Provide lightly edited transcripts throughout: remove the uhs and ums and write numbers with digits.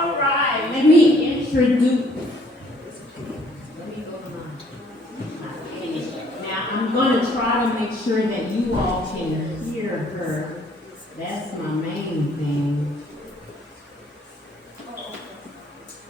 All right, let me introduce. Let me go to my page. Now, I'm going to try to make sure that you all can hear her. That's my main thing.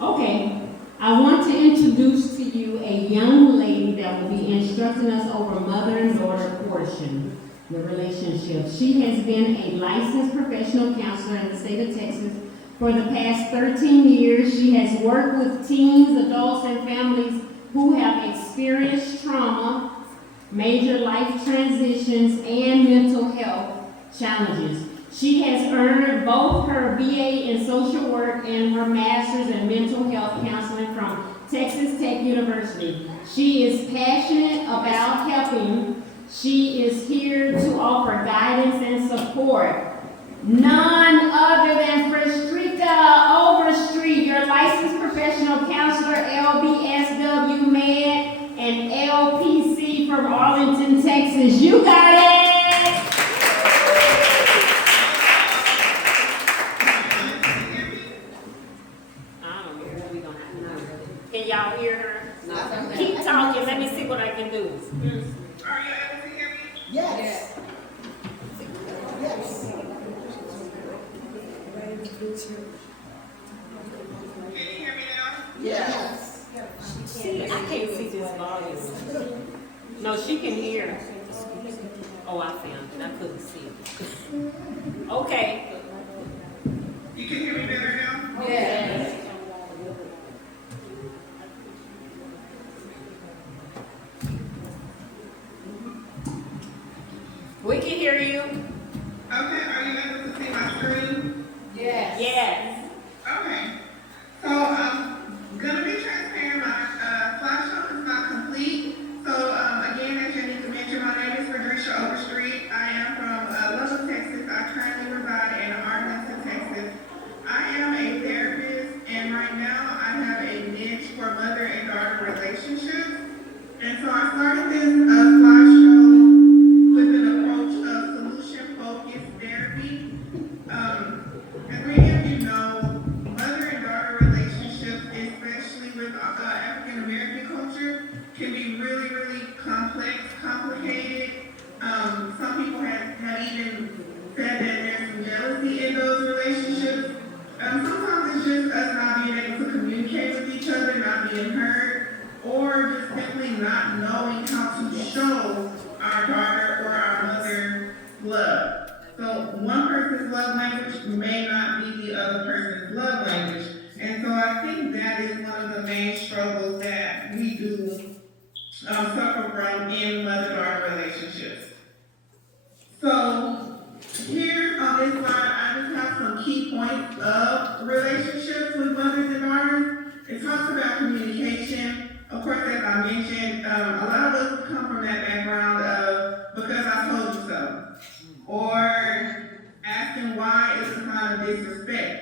Okay, I want to introduce to you a young lady that will be instructing us over mother and daughter portion, the relationship. She has been a licensed professional counselor in the state of Texas for the past 13 years. She has worked with teens, adults, and families who have experienced trauma, major life transitions, and mental health challenges. She has earned both her BA in social work and her master's in mental health counseling from Texas Tech University. She is passionate about helping. She is here to offer guidance and support. None other than Fristrika Overstreet, your licensed professional counselor, LBSW Med and LPC from Arlington, Texas. You got it! Can y'all hear her? Keep talking. Let me see what I can do. Are you able to hear me? Yes. Yes. Can you hear me now? Yes. See, I can't see this volume. No, she can hear. Oh, I found it. I couldn't see it. Okay. You can hear me better now? Yes. We can hear you. Okay, are you able to see my screen? Yes. Yes. Okay. So I'm gonna be transparent. My slideshow is not complete. So again, as Jenny mentioned, my name is Fredericia Overstreet. I am from Lubbock, Texas. I currently reside in Arlington, Texas. I am a therapist, and right now I have a niche for mother and daughter relationships. And so I started this slideshow with an approach of solution-focused therapy. As many of you know, mother and daughter relationships, especially with African American culture, can be really, really complex, complicated. Some people have even said that there's some jealousy in those relationships. Sometimes it's just us not being able to communicate with each other, not being heard, or just simply not knowing how to show our daughter or our mother love. So one person's love language may not be the other person's love language. And so I think that is one of the main struggles that we do suffer from in mother-daughter relationships. So here on this slide, I just have some key points of relationships with mothers and daughters. It talks about communication. Of course, as I mentioned, a lot of us come from that background of because I told you so, or asking why is a sign of disrespect.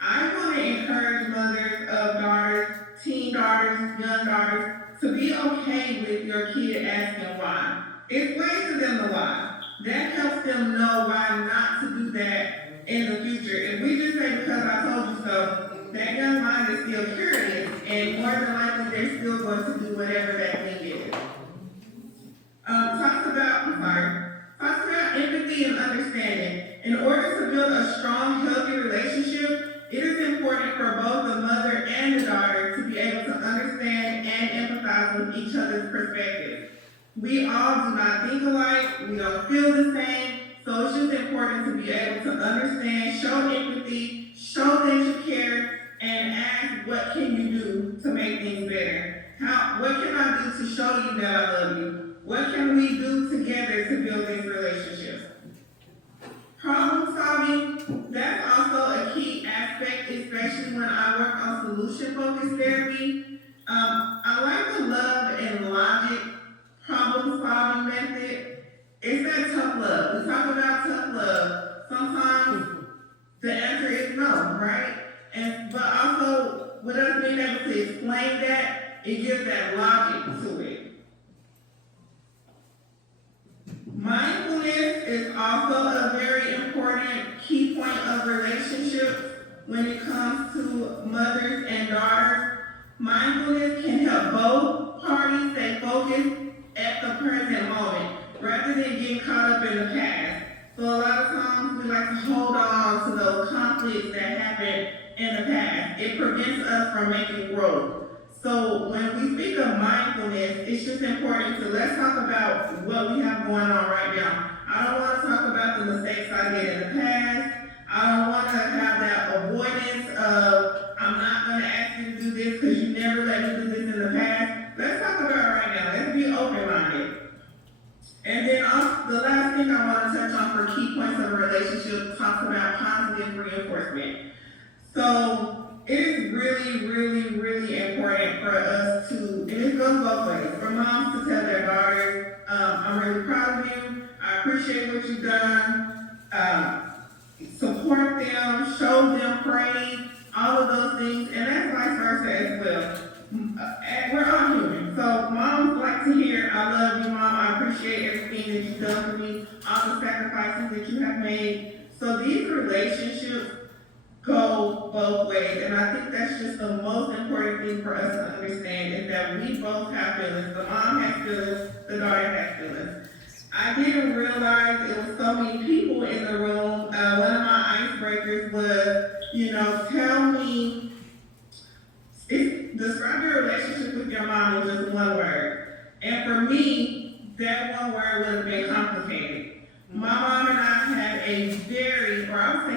I want to encourage mothers of daughters, teen daughters, young daughters, to be okay with your kid asking why. Explain to them the why. That helps them know why not to do that in the future. If we just say because I told you so, that young mind is still curious, and more than likely they're still going to do whatever that thing is. Talks about empathy and understanding. In order to build a strong, healthy relationship, it is important for both the mother and the daughter to be able to understand and empathize with each other's perspective. We all do not think alike, we don't feel the same, so it's just important to be able to understand, show empathy, show that you care, and ask what can you do to make things better. What can I do to show you that I love you? What can we do together to build this relationship? Problem solving, that's also a key aspect, especially when I work on solution-focused therapy. I like the love and logic problem-solving method. It's that tough love. We talk about tough love. Sometimes the answer is no, right? But also, with us being able to explain that, it gives that logic to it. Mindfulness is also a very important key point of relationships. when it comes to mothers and daughters. Mindfulness can help both parties stay focused at the present moment rather than getting caught up in the past. So a lot of times we like to hold on to those conflicts that happened in the past. It prevents us from making growth. So when we speak of mindfulness, it's just important to let's talk about what we have going on right now. I don't want to talk about the mistakes I did in the past. I don't want to have that avoidance of I'm not going to ask you to do this because you never let me do this in the past. Let's talk about it right now. Let's be open-minded. And then the last thing I want to touch on for key points of a relationship talks about positive reinforcement. So it is really, really, really important for us to, and it goes both ways, for moms to tell their daughters, I'm really proud of you, I appreciate what you've done, support them, show them praise, all of those things, and that's vice versa as well. And we're all human, so moms like to hear, I love you, mom, I appreciate everything that you've done for me, all the sacrifices that you have made. So these relationships go both ways, and I think that's just the most important thing for us to understand is that we both have feelings. The mom has feelings, the daughter has feelings. I didn't realize it was so many people in the room. One of my icebreakers was, tell me, describe your relationship with your mom in just one word. And for me, that one word would have been complicated. My mom and I had a very, very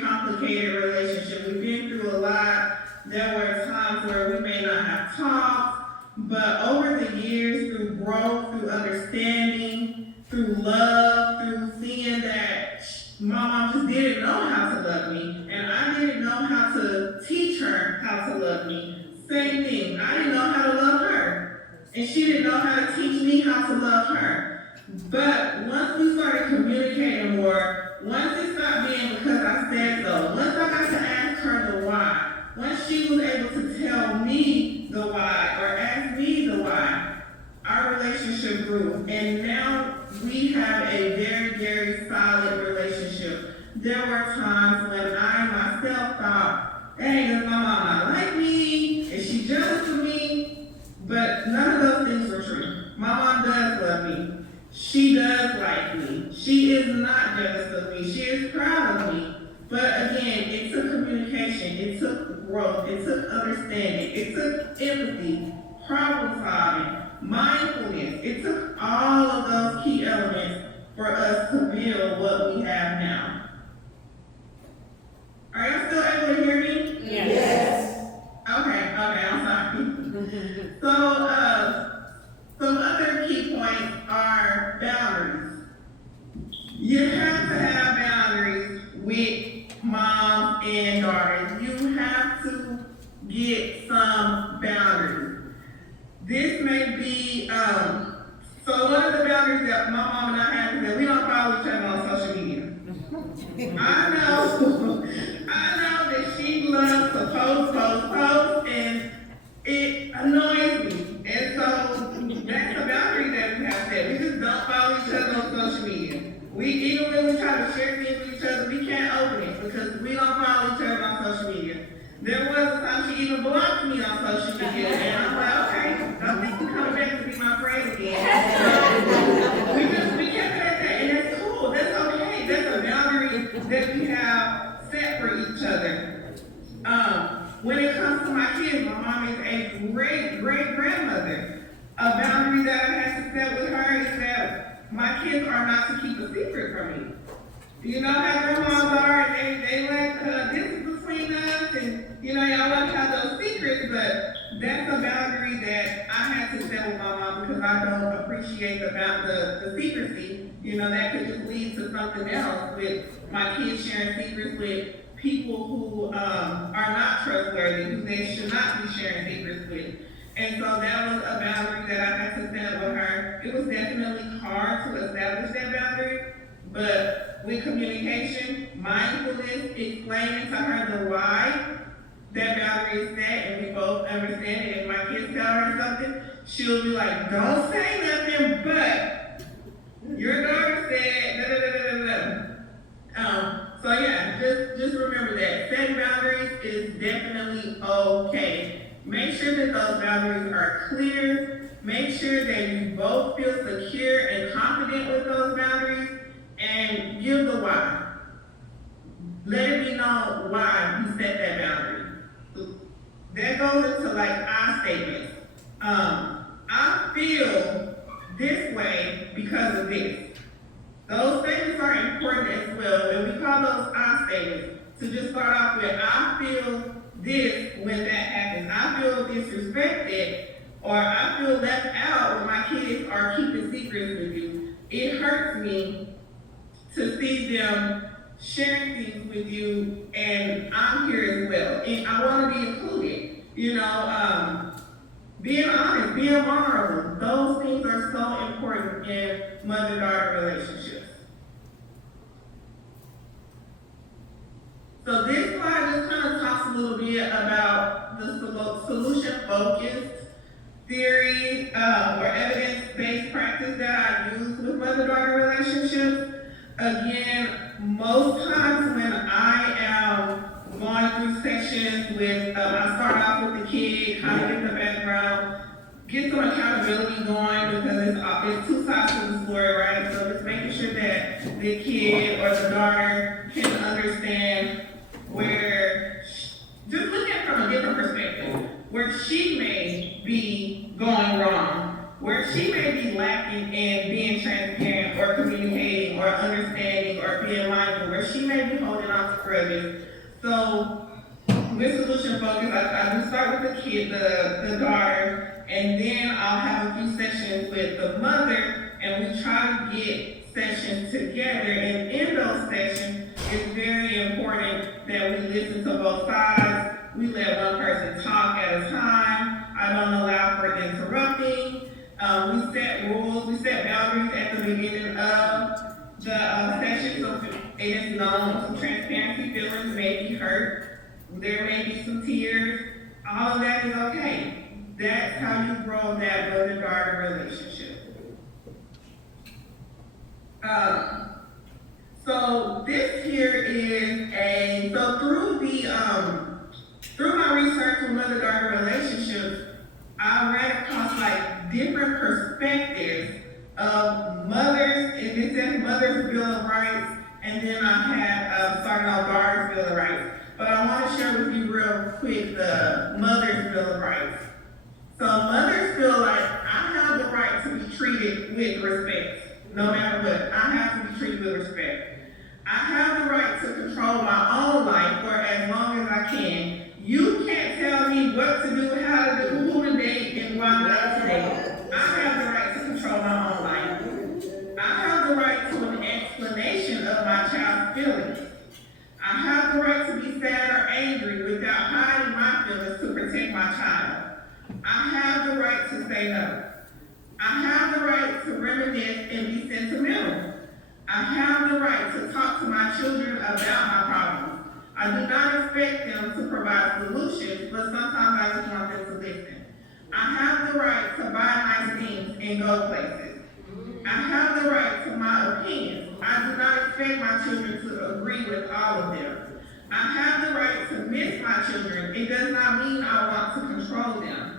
complicated relationship. We've been through a lot. There were times where we may not have talked, but over the years, through growth, through understanding, through love, through seeing that my mom just didn't know how to love me, and I didn't know how to teach her how to love me. Same thing, I didn't know how to love her, and she didn't know how to teach me how to love her. But once we started communicating more, once it stopped being because I said so, once I got to ask her the why, once she was able to tell me the why or ask me the why, our relationship grew. And now we have a very, very solid relationship. There were times when I myself thought, hey, does my mom not like me? Is she jealous of me? But none of those things were true. My mom does love me. She does like me. She is not jealous of me. She is proud of me. But again, it took communication. It took growth. It took understanding. It took empathy, problem solving, mindfulness. It took all of those key elements for us to build what we have now. Are y'all still able to hear me? Yes. Okay, I'm sorry. So, some other key points are boundaries. You have to have boundaries with moms and daughters. You have to get some boundaries. This may be, so one of the boundaries that my mom and I have is that we don't follow each other on social media. I know that she loves to post, and it annoys me. And so that's a boundary that we have set. We just don't follow each other on social media. Even when we try to share things with each other, we can't open it because we don't follow each other on social media. There was a time she even blocked me on social media, and I'm like, okay, don't think you're coming back to be my friend again. So we kept it at that, and that's cool. That's okay. That's a boundary that we have set for each other. When it comes to my kids, my mom is a great grandmother. A boundary that I had to set with her is that my kids are not to keep a secret from me. You know how grandmas are, they like, this is between us, and y'all want to have those secrets, but that's a boundary that I had to set with my mom because I don't appreciate the secrecy. That could just lead to something else with my kids sharing secrets with people who are not trustworthy, who they should not be sharing secrets with. And so that was a boundary that I had to set with her. It was definitely hard to establish that boundary, but with communication, mindfulness, explaining to her the why that boundary is set, and we both understand it. If my kids tell her something, she'll be like, don't say nothing, but your daughter said, da da da da da da. So yeah, just remember that setting boundaries is definitely okay. Make sure that those boundaries are clear. Make sure that you both feel secure and confident with those boundaries, and give the why. Let it be known why you set that boundary. That goes into like I statements. I feel this way because of this. Those statements are important as well, and we call those I statements to just start off with I feel this when that happens. I feel disrespected, or I feel left out when my kids are keeping secrets with you. It hurts me to see them sharing things with you, and I'm here as well. And I want to be included. Being honest, being vulnerable, those things are so important in mother-daughter relationships. So this slide just kind of talks a little bit about the solution-focused theory or evidence-based practice that I use with mother-daughter relationships. Again, most times when I am going through sessions with, I start off with the kid, kind of get the background, get some accountability going because it's two sides to the story, right? So just making sure that the kid or the daughter can understand just looking at it from a different perspective, where she may be going wrong, where she may be lacking in being transparent or communicating or understanding or being mindful, where she may be holding on to grudges. So with solution focus, I do start with the kid, the daughter, and then I'll have a few sessions with the mother, and we try to get sessions together. And in those sessions, it's very important that we listen to both sides. We let one person talk at a time. I don't allow for interrupting. We set rules, we set boundaries at the beginning of the session, so it is known some transparency feelings may be hurt. There may be some tears. All of that is okay. That's how you grow that mother-daughter relationship. So this here is through my research on mother-daughter relationships, I ran across like different perspectives of mothers, and this says Mother's Bill of Rights, and then I had started on Daughter's Bill of Rights. But I want to share with you real quick the Mother's Bill of Rights. So mothers feel like I have the right to be treated with respect, no matter what. I have to be treated with respect. I have the right to control my own life for as long as I can. You can't tell me what to do, how to do, who to date, and why not to date. I have the right to control my own life. I have the right to an explanation of my child's feelings. I have the right to be sad or angry without hiding my feelings to protect my child. I have the right to say no. I have the right to reminisce and be sentimental. I have the right to talk to my children about my problems. I do not expect them to provide solutions, but sometimes I just want them to listen. I have the right to buy nice things and go places. I have the right to my opinions. I do not expect my children to agree with all of them. I have the right to miss my children. It does not mean I want to control them.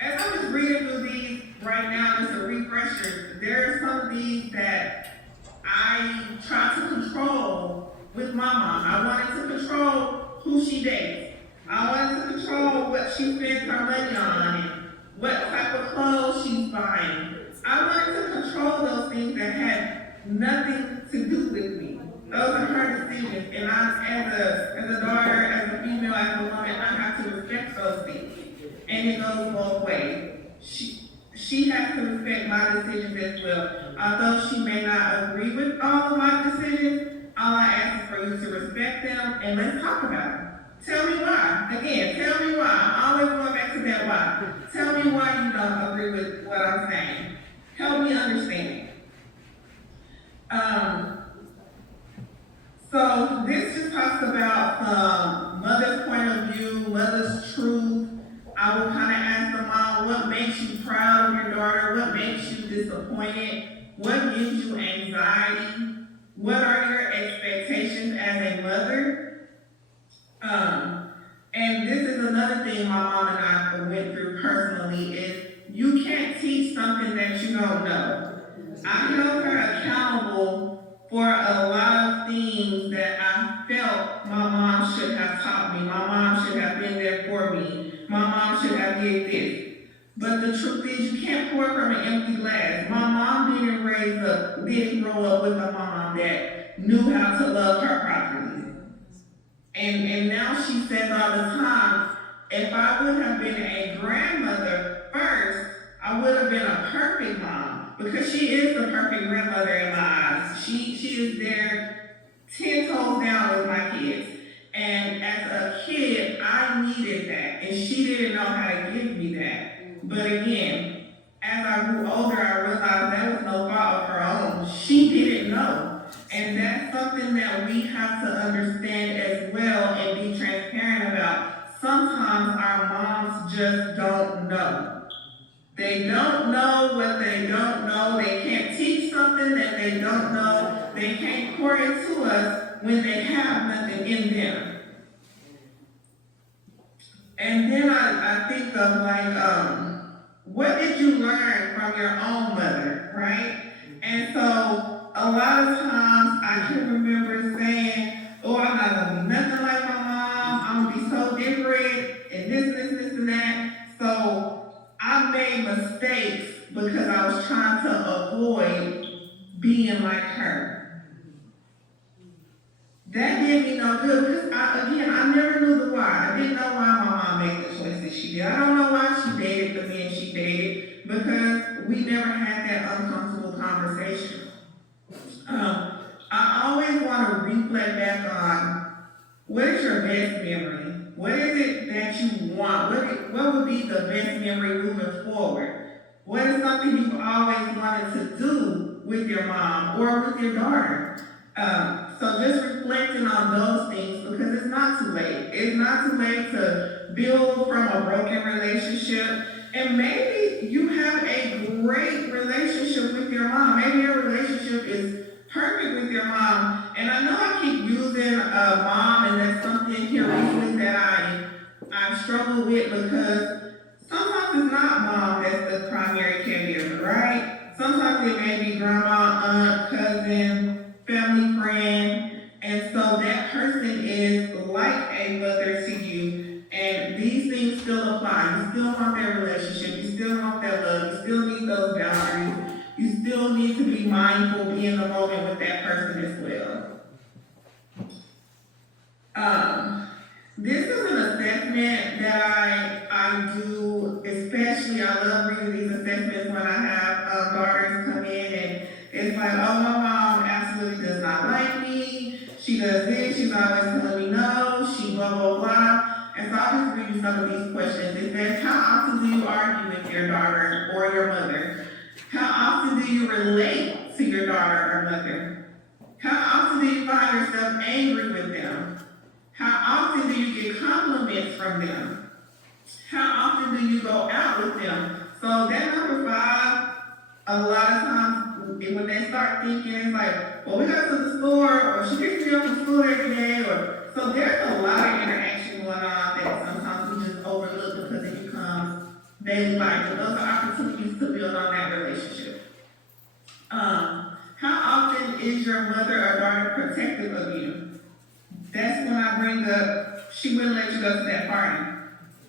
As I was reading through these right now, just a refresher, there are some of these that I try to control with my mom. I wanted to control who she dates. I wanted to control what she spends her money on and what type of clothes she's buying. I wanted to control those things that had nothing to do with me. Those are her decisions, and I, as a daughter, as a female, as a woman, I have to respect those things. And it goes both ways. She has to respect my decisions as well. Although she may not agree with all of my decisions, all I ask is for you to respect them and let's talk about it. Tell me why. Again, tell me why. I'm always going back to that why. Tell me why you don't agree with what I'm saying. Help me understand. So this just talks about mother's point of view, mother's truth. I will kind of ask the mom, what makes you proud of your daughter? What makes you disappointed? What gives you anxiety? What are your expectations? And this is another thing my mom and I went through personally is you can't teach something that you don't know. I held her accountable for a lot of things that I felt my mom should have taught me. My mom should have been there for me. My mom should have did this. But the truth is you can't pour from an empty glass. My mom didn't grow up with a mom that knew how to love her properly. And now she says all the time, if I would have been a grandmother first, I would have been a perfect mom because she is the perfect grandmother in my eyes. She is there 10 toes down with my kids. And as a kid, I needed that, and she didn't know how to give me that. But again, as I grew older, I realized that was no fault of her own. She didn't know. And that's something that we have to understand as well and be transparent about. Sometimes our moms just don't know. They don't know what they don't know. They can't teach something that they don't know. They can't pour it to us when they have nothing in them. And then I think of what did you learn from your own mother, right? And so a lot of times I can remember saying, oh, I'm not gonna be nothing like my mom. I'm gonna be so different and this and that. So I made mistakes because I was trying to avoid being like her. That did me no good because I never knew the why. I didn't know why my mom made the choices she did. I don't know why she dated the men she dated because we never had that uncomfortable conversation. I always want to reflect back on what is your best memory? What is it that you want? What would be the best memory moving forward? What is something you've always wanted to do with your mom or with your daughter? So just reflecting on those things because it's not too late. It's not too late to build from a broken relationship. And maybe you have a great relationship with your mom. Maybe your relationship is perfect with your mom. And I know I keep using mom, and that's something here recently that I struggle with because sometimes it's not mom that's the primary caregiver, right? Sometimes it may be grandma, aunt, cousin, family friend, and so that person is like a mother to you, and these things still apply. You still want that relationship, you still want that love, you still need those boundaries, you still need to be mindful, be in the moment with that person as well. This is an assessment that I do, especially I love reading these assessments when I have daughters come in and it's like, oh, my mom absolutely does not like me. She does this, she's always telling me no, she blah, blah, blah. And so I'll just read you some of these questions. It says, how often do you argue with your daughter or your mother? How often do you relate to your daughter or mother? How often do you find yourself angry with them? How often do you get compliments from them? How often do you go out with them? So that number 5, a lot of times when they start thinking, it's like, well, we got to the store, or she picks me up from school every day, or so there's a lot of interaction going on that sometimes we just overlook because it becomes daily life. But those are opportunities to build on that relationship. How often is your mother or daughter protective of you? That's when I bring up, she wouldn't let you go to that party.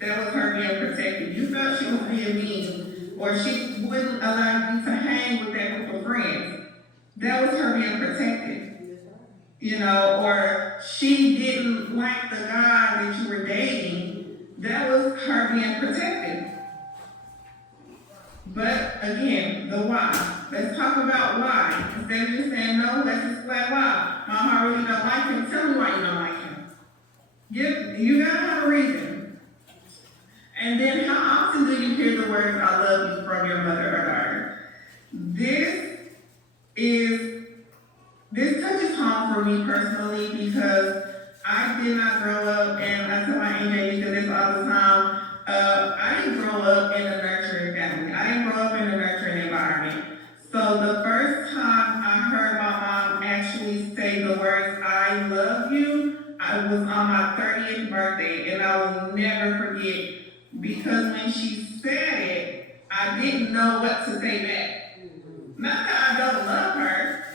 That was her being protective. You felt she was being mean, or she wouldn't allow you to hang with that group of friends. That was her being protective. You know, or she didn't like the guy that you were dating. That was her being protective. But again, the why. Let's talk about why. Instead of just saying no, let's explain why. Mom, I really don't like him. Tell me why you don't like him. You gotta have a reason. And then how often do you hear the words I love you from your mother or daughter? This touches home for me personally because I did not grow up, and I tell my AJ because this all the time, I didn't grow up in a nurturing family. I didn't grow up in a nurturing environment. So the first time I heard my mom actually say the words I love you, I was on my 30th birthday, and I will never forget because when she said it, I didn't know what to say back. Not that I don't love her,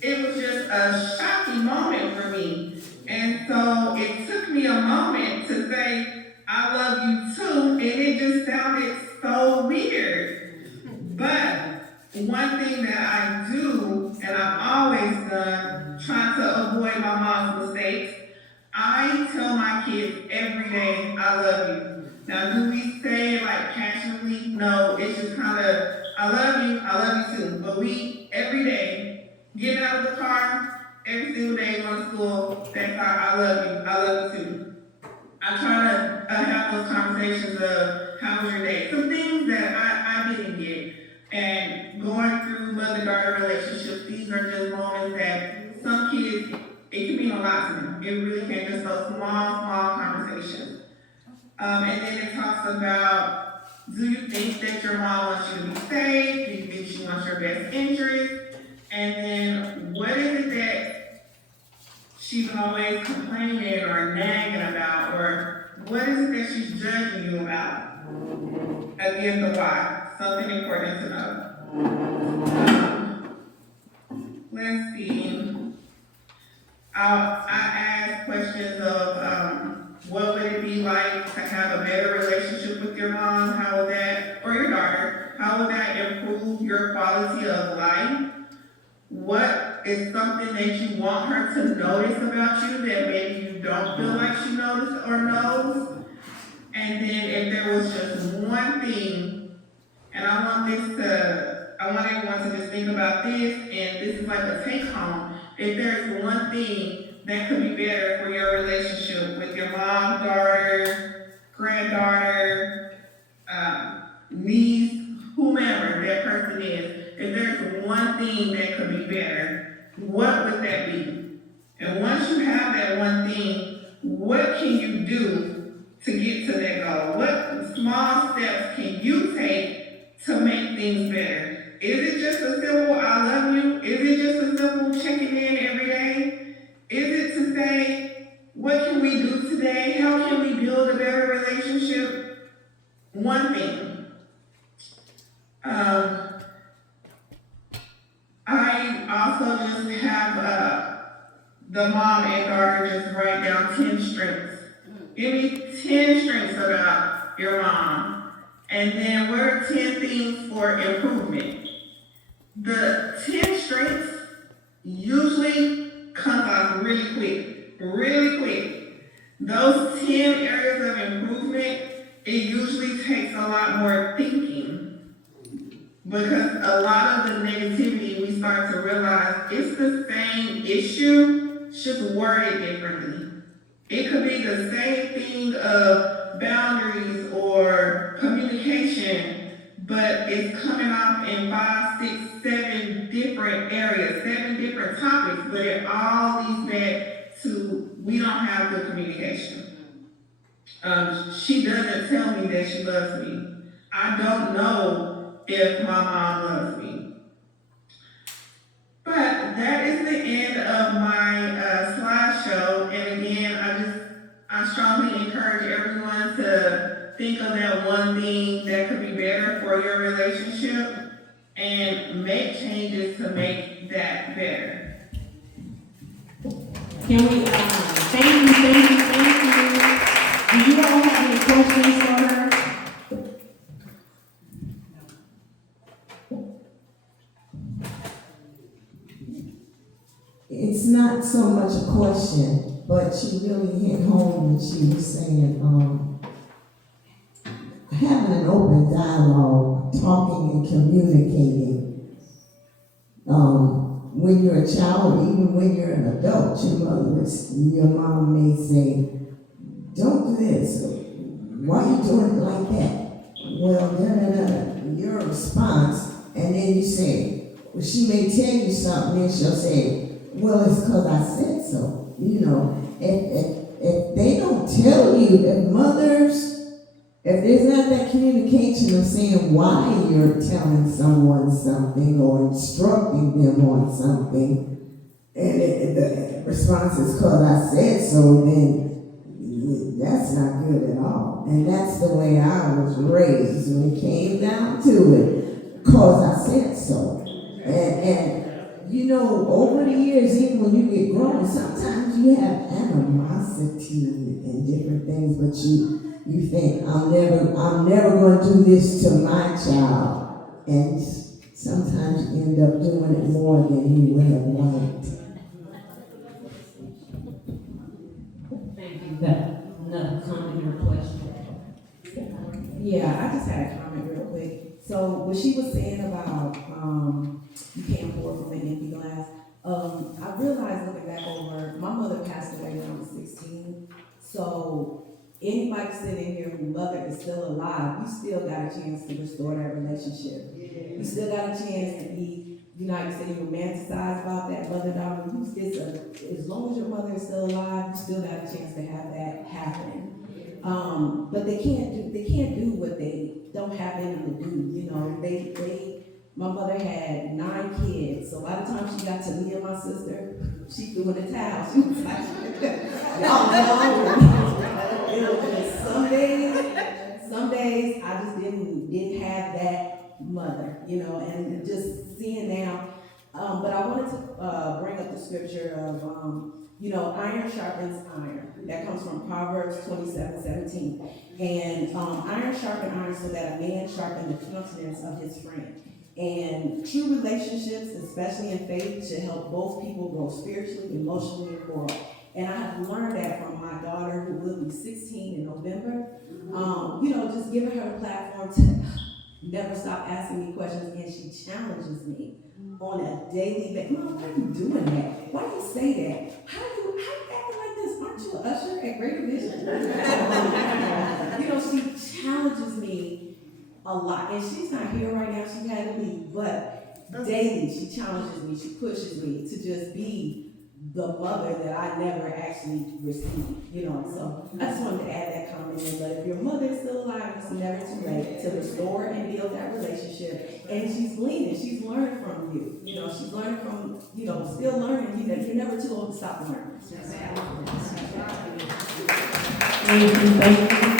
it was just a shocking moment for me. And so it took me a moment to say, I love you too, and it just sounded so weird. But one thing that I do, and I've always done, trying to avoid my mom's mistakes, I tell my kids every day, I love you. Now, do we say it like passionately? No, it's just kind of, I love you too. But we, every day, getting out of the car, every single day going to school, that's our I love you too. I try to have those conversations of, how was your day? Some things that I didn't get. And going through mother-daughter relationships, these are just moments that some kids, it can mean a lot to them. It really can, just those small conversations. And then it talks about, do you think that your mom wants you to be safe? Do you think she wants your best interest? And then what is it that she's always complaining or nagging about? Or what is it that she's judging you about? Again, the why. Something important to know. Let's see. I asked questions of what would it be like to have a better relationship with your mom? How would that, or your daughter, how would that improve your quality of life? What is something that you want her to notice about you that maybe you don't feel like she noticed or knows? And then if there was just one thing, and I want everyone to just think about this, and this is like a take home. If there's one thing that could be better for your relationship with your mom, daughter, granddaughter, niece, whomever that person is, if there's one thing that could be better, what would that be? And once you have that one thing, what can you do to get to that goal? What small steps can you take to make things better? Is it just a simple I love you? Is it just a simple checking in every day? Is it to say, what can we do today? How can we build a better relationship? One thing. I also just have the mom and daughter just write down 10 strengths. Give me 10 strengths about your mom. And then what are 10 things for improvement? The 10 strengths usually come out really quick. Those 10 areas of improvement, it usually takes a lot more thinking. Because a lot of the negativity, we start to realize it's the same issue, just worded differently. It could be the same thing of boundaries or communication, but it's coming off in 5, 6, 7 different areas, 7 different topics, but it all leads back to we don't have good communication. She doesn't tell me that she loves me. I don't know if my mom loves me. But that is the end of my slideshow. And again, I strongly encourage everyone to think of that one thing that could be better for your relationship and make changes to make that better. Can we, thank you. Do you all have any questions for her? It's not so much a question, but she really hit home when she was saying, having an open dialogue, talking and communicating. When you're a child, even when you're an adult, your mom may say, don't do this. Why are you doing it like that? Well, your response, and then you say, well, she may tell you something, and she'll say, well, it's because I said so. You know, if they don't tell you, if there's not that communication of saying why you're telling someone something or instructing them on something, and the response is "cause I said so," then that's not good at all. And that's the way I was raised when it came down to it. "Cause I said so." And you know, over the years, even when you get grown, sometimes you have animosity and different things, but you think, I'm never going to do this to my child. And sometimes you end up doing it more than you would have liked. Thank you, Beth. Another comment or question? Yeah, I just had a comment real quick. So what she was saying about you can't pour from an empty glass. I realized looking back over, my mother passed away when I was 16. So anybody sitting here whose mother is still alive, you still got a chance to restore that relationship. You still got a chance to be, you say you romanticize about that mother-daughter. As long as your mother is still alive, you still got a chance to have that happen. But they can't do what they don't have in them to do. My mother had 9 kids, so by the time she got to me and my sister, she threw in the towel. She was like, y'all know. It was just some days I just didn't have that mother, and just seeing now. But I wanted to bring up the scripture of iron sharpens iron. That comes from Proverbs 27:17. And iron sharpens iron so that a man sharpens the countenance of his friend. And true relationships, especially in faith, should help both people grow spiritually, emotionally, and morally. And I have learned that from my daughter, who will be 16 in November. Just giving her a platform to never stop asking me questions, and she challenges me on a daily basis. Mom, why are you doing that? Why do you say that? How you acting like this? Aren't you an usher at Greater Vision? She challenges me a lot, and she's not here right now. She had to leave, but daily she challenges me. She pushes me to just be the mother that I never actually received. So I just wanted to add that comment in. But if your mother is still alive, it's never too late to restore and build that relationship. And she's gleaning, she's learning from you. She's learning from, still learning. You're never too old to stop learning. Thank you.